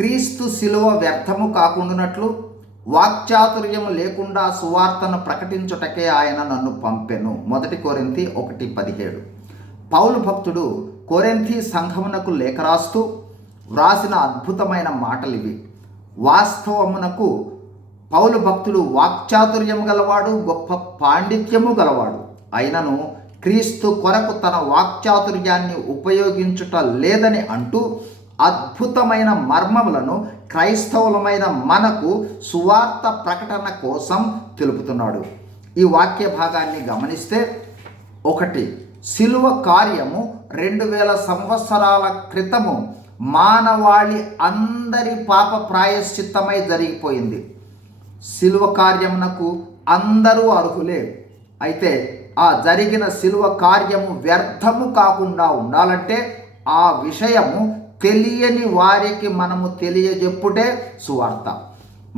క్రీస్తు శిలువ వ్యర్థము కాకుండానట్లు వాక్చాతుర్యము లేకుండా సువార్తను ప్రకటించుటకే ఆయన నన్ను పంపెను. 1 కొరింథీ 1:17. పౌలు భక్తుడు కొరింథీ సంఘమునకు లేఖ రాస్తూ వ్రాసిన అద్భుతమైన మాటలివి. వాస్తవమునకు పౌలు భక్తుడు వాక్చాతుర్యము గలవాడు, గొప్ప పాండిత్యము గలవాడు. అయినను క్రీస్తు కొరకు తన వాక్చాతుర్యాన్ని ఉపయోగించుట లేదని అంటూ అద్భుతమైన మర్మములను క్రైస్తవులమైన మనకు సువార్త ప్రకటన కోసం తెలుపుతున్నాడు. ఈ వాక్య భాగాన్ని గమనిస్తే, 1, శిలువ కార్యము 2000 సంవత్సరాల క్రితము మానవాళి అందరి పాప ప్రాయశ్చిత్తమై జరిగిపోయింది. శిలువ కార్యమునకు అందరూ అర్హులే. అయితే ఆ జరిగిన శిలువ కార్యము వ్యర్థము కాకుండా ఉండాలంటే ఆ విషయము తెలియని వారికి మనము తెలియజెప్పుటే సువార్త.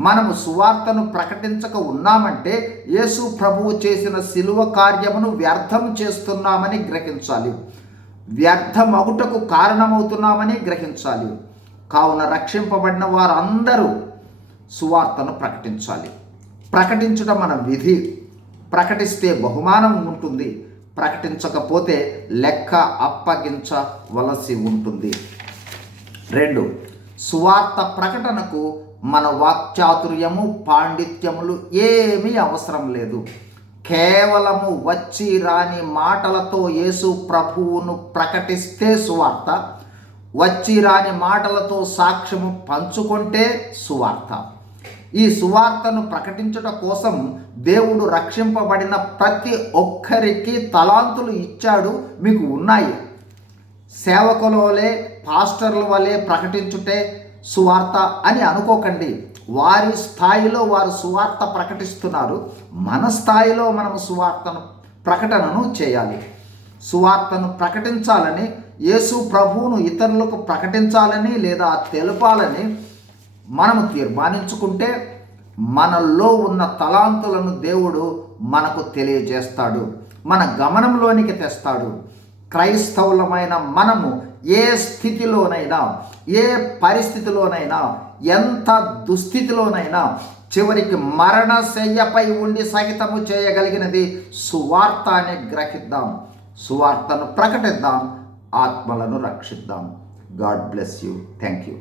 మనము సువార్తను ప్రకటించక ఉన్నామంటే యేసు ప్రభువు చేసిన శిలువ కార్యమును వ్యర్థం చేస్తున్నామని గ్రహించాలి, వ్యర్థమగుటకు కారణమవుతున్నామని గ్రహించాలి. కావున రక్షింపబడిన వారందరూ సువార్తను ప్రకటించాలి. ప్రకటించడం మన విధి. ప్రకటిస్తే బహుమానం ఉంటుంది, ప్రకటించకపోతే లెక్క అప్పగించవలసి ఉంటుంది. 2, సువార్త ప్రకటనకు మన వాక్చాతుర్యము, పాండిత్యములు ఏమీ అవసరం లేదు. కేవలము వచ్చి రాని మాటలతో యేసు ప్రభువును ప్రకటిస్తే సువార్త, వచ్చి రాని మాటలతో సాక్ష్యము పంచుకుంటే సువార్త. ఈ సువార్తను ప్రకటించుట కోసం దేవుడు రక్షింపబడిన ప్రతి ఒక్కరికి తలాంతులు ఇచ్చాడు, మీకు ఉన్నాయి. సేవకుల వలె, పాస్టర్ల వలె ప్రకటించుటే సువార్త అని అనుకోకండి. వారి స్థాయిలో వారు సువార్త ప్రకటిస్తున్నారు, మన స్థాయిలో మనము ప్రకటనను చేయాలి. సువార్తను ప్రకటించాలని, యేసు ప్రభువును ఇతరులకు ప్రకటించాలని లేదా తెలపాలని మనము తీర్మానించుకుంటే మనలో ఉన్న తలాంతులను దేవుడు మనకు తెలియజేస్తాడు, మన గమనంలోనికి తెస్తాడు. క్రైస్తవులమైన మనము ఏ స్థితిలోనైనా, ఏ పరిస్థితిలోనైనా, ఎంత దుస్థితిలోనైనా చివరికి మరణశయ్యపై ఉండి సహితము చేయగలిగినది సువార్త అని గ్రహిద్దాం. సువార్తను ప్రకటిద్దాం, ఆత్మలను రక్షిద్దాం. God bless you. Thank you.